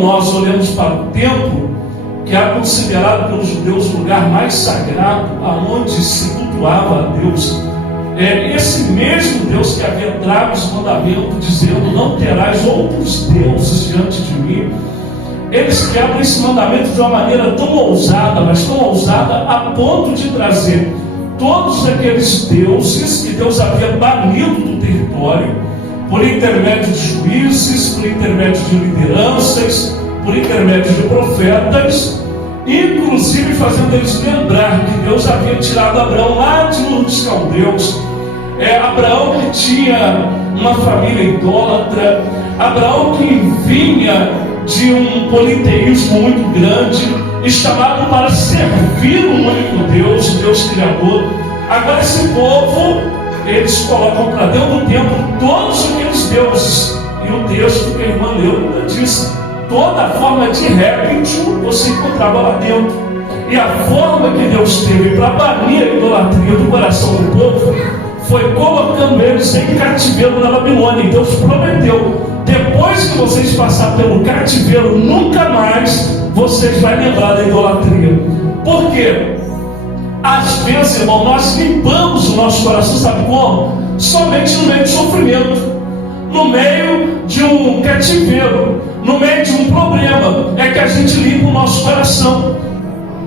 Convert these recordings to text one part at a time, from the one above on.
nós olhamos para o templo, que era considerado pelos judeus o lugar mais sagrado, aonde se cultuava a Deus, esse mesmo Deus que havia trago os mandamentos, dizendo: não terás outros deuses diante de mim, eles quebram esse mandamento de uma maneira tão ousada, mas tão ousada, a ponto de trazer todos aqueles deuses que Deus havia banido do território, por intermédio de juízes, por intermédio de lideranças, por intermédio de profetas, inclusive fazendo eles lembrar que Deus havia tirado Abraão lá de Ur dos Caldeus. Abraão que tinha uma família idólatra, Abraão que vinha de um politeísmo muito grande e chamado para servir o único Deus, o Deus Criador. Agora esse povo, eles colocam para dentro do templo todos aqueles deuses, e o texto que a irmã leu diz: toda forma de réptil você encontrava lá dentro. E a forma que Deus teve para banir a idolatria do coração do povo foi colocando eles em cativeiro na Babilônia. E Deus prometeu: depois que vocês passarem pelo cativeiro, nunca mais vocês vão lembrar da idolatria. Por quê? Às vezes, irmão, nós limpamos o nosso coração, sabe como? Somente no meio do sofrimento, no meio de um cativeiro, no meio de um problema, é que a gente limpa o nosso coração.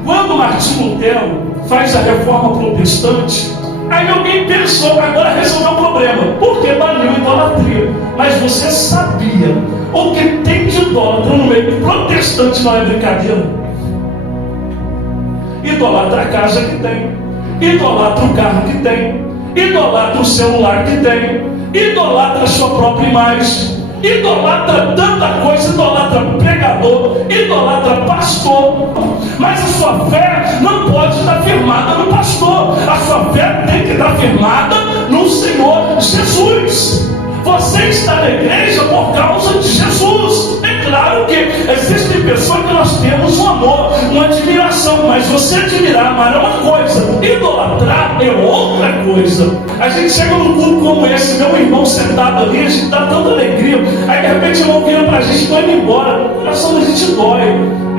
Quando Martinho Lutero faz a reforma protestante, aí alguém pensou: agora resolveu o problema, porque baniu a idolatria. Mas você sabia o que tem de idólatra no meio do protestante? Não é brincadeira. Idolatra a casa que tem, idolatra o carro que tem, idolatra o celular que tem, idolatra a sua própria imagem, idolatra tanta coisa, idolatra pregador, idolatra pastor. Mas a sua fé não pode estar firmada no pastor, a sua fé tem que estar firmada no Senhor Jesus. Você está na igreja por causa de Jesus. É claro que existem pessoas que nós temos um amor, uma admiração, mas você admirar, amar é uma coisa, idolatrar é outra coisa. A gente chega num culto como esse, meu irmão sentado ali, a gente dá tanta alegria, aí de repente o irmão vira pra gente e vai embora, o coração da gente dói.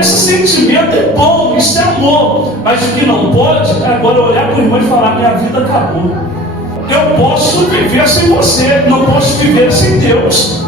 Esse sentimento é bom, isso é amor, mas o que não pode é agora olhar para o irmão e falar: minha vida acabou. Eu posso viver sem você, não posso viver sem Deus.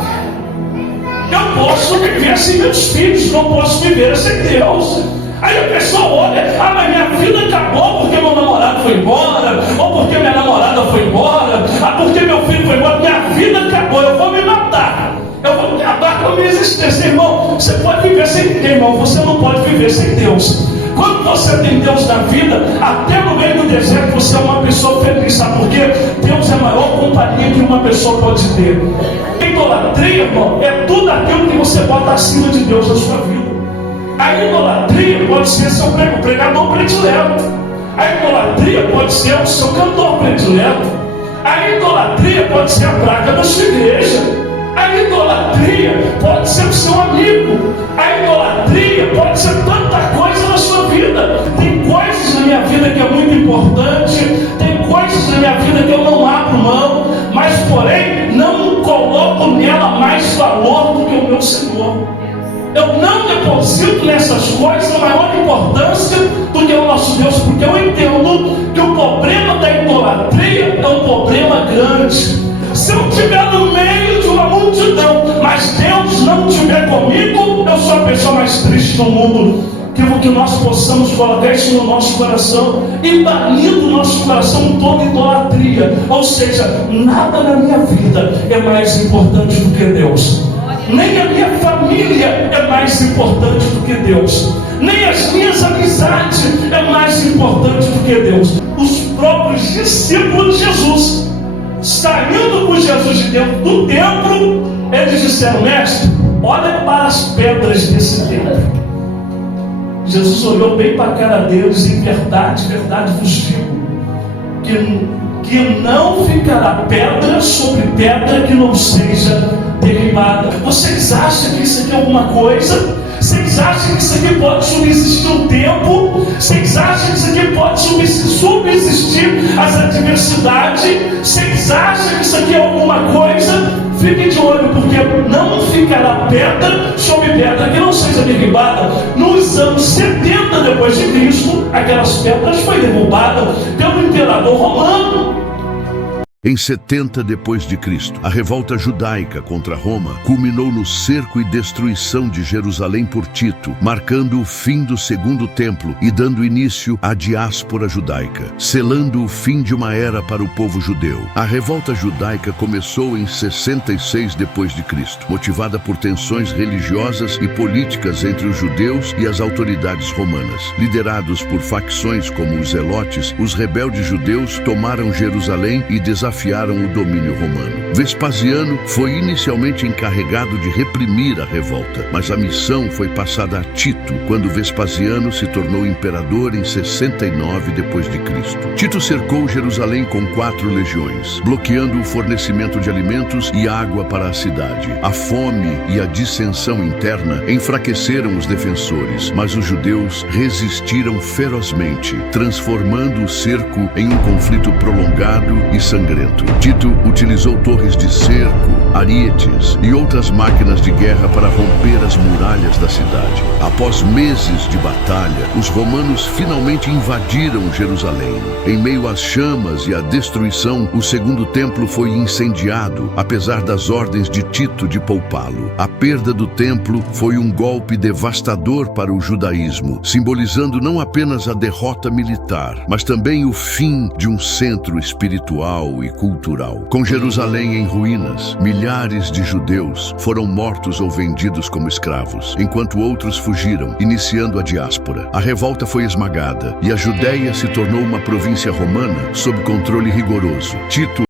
Eu posso viver sem meus filhos, não posso viver sem Deus. Aí a pessoa olha: mas minha vida acabou porque meu namorado foi embora, ou porque minha namorada foi embora, porque meu filho foi embora. Minha vida acabou, eu vou me matar, eu vou acabar com a minha existência. Irmão, você pode viver sem ninguém, irmão, você não pode viver sem Deus. Quando você tem Deus na vida, até no meio do deserto você é uma pessoa feliz. Sabe por quê? Deus é a maior companhia que uma pessoa pode ter. Idolatria, irmão, é tudo aquilo que você bota acima de Deus na sua vida. A idolatria pode ser seu pregador predileto. A idolatria pode ser o seu cantor predileto. A idolatria pode ser a placa da sua igreja. A idolatria pode ser o seu amigo. A idolatria pode ser tanta coisa na sua vida. Tem coisas na minha vida que é muito importante, tem coisas na minha vida que eu não abro mão, mas porém não coloco nela mais valor do que o meu Senhor. Eu não deposito nessas coisas a maior importância do que o nosso Deus, porque eu entendo que o problema da idolatria é um problema grande. Se eu estiver no meio de uma multidão, mas Deus não estiver comigo, eu sou a pessoa mais triste do mundo. Que nós possamos colocar isso no nosso coração e banir do nosso coração toda idolatria. Ou seja, nada na minha vida é mais importante do que Deus. Nem a minha família é mais importante do que Deus. Nem as minhas amizades é mais importante do que Deus. Os próprios discípulos de Jesus, saindo com Jesus de dentro do templo, eles disseram: mestre, olha para as pedras desse templo. Jesus olhou bem para a cara deles: em verdade, verdade vos digo, que não ficará pedra sobre pedra que não seja derribada. Vocês acham que isso aqui é alguma coisa? Vocês acham que isso aqui pode subsistir um tempo? Vocês acham que isso aqui pode subsistir as adversidades? Vocês acham que isso aqui é alguma coisa? Fiquem de olho, porque não ficará pedra sobre pedra que não seja derribada. Nos anos 70 depois de Cristo, aquelas pedras foram derrubadas pelo imperador romano. Em 70 depois de Cristo, a revolta judaica contra Roma culminou no cerco e destruição de Jerusalém por Tito, marcando o fim do segundo templo e dando início à diáspora judaica, selando o fim de uma era para o povo judeu. A revolta judaica começou em 66 depois de Cristo, motivada por tensões religiosas e políticas entre os judeus e as autoridades romanas. Liderados por facções como os zelotes, os rebeldes judeus tomaram Jerusalém e desafiaram o domínio romano. Vespasiano foi inicialmente encarregado de reprimir a revolta, mas a missão foi passada a Tito quando Vespasiano se tornou imperador em 69 depois de Cristo. Tito cercou Jerusalém com 4 legiões, bloqueando o fornecimento de alimentos e água para a cidade. A fome e a dissensão interna enfraqueceram os defensores, mas os judeus resistiram ferozmente, transformando o cerco em um conflito prolongado e sangrento. Tito utilizou torres de cerco, arietes e outras máquinas de guerra para romper as muralhas da cidade. Após meses de batalha, os romanos finalmente invadiram Jerusalém. Em meio às chamas e à destruição, o segundo templo foi incendiado, apesar das ordens de Tito de poupá-lo. A perda do templo foi um golpe devastador para o judaísmo, simbolizando não apenas a derrota militar, mas também o fim de um centro espiritual e cultural. Com Jerusalém em ruínas, milhares de judeus foram mortos ou vendidos como escravos, enquanto outros fugiram, iniciando a diáspora. A revolta foi esmagada e a Judéia se tornou uma província romana sob controle rigoroso. Tito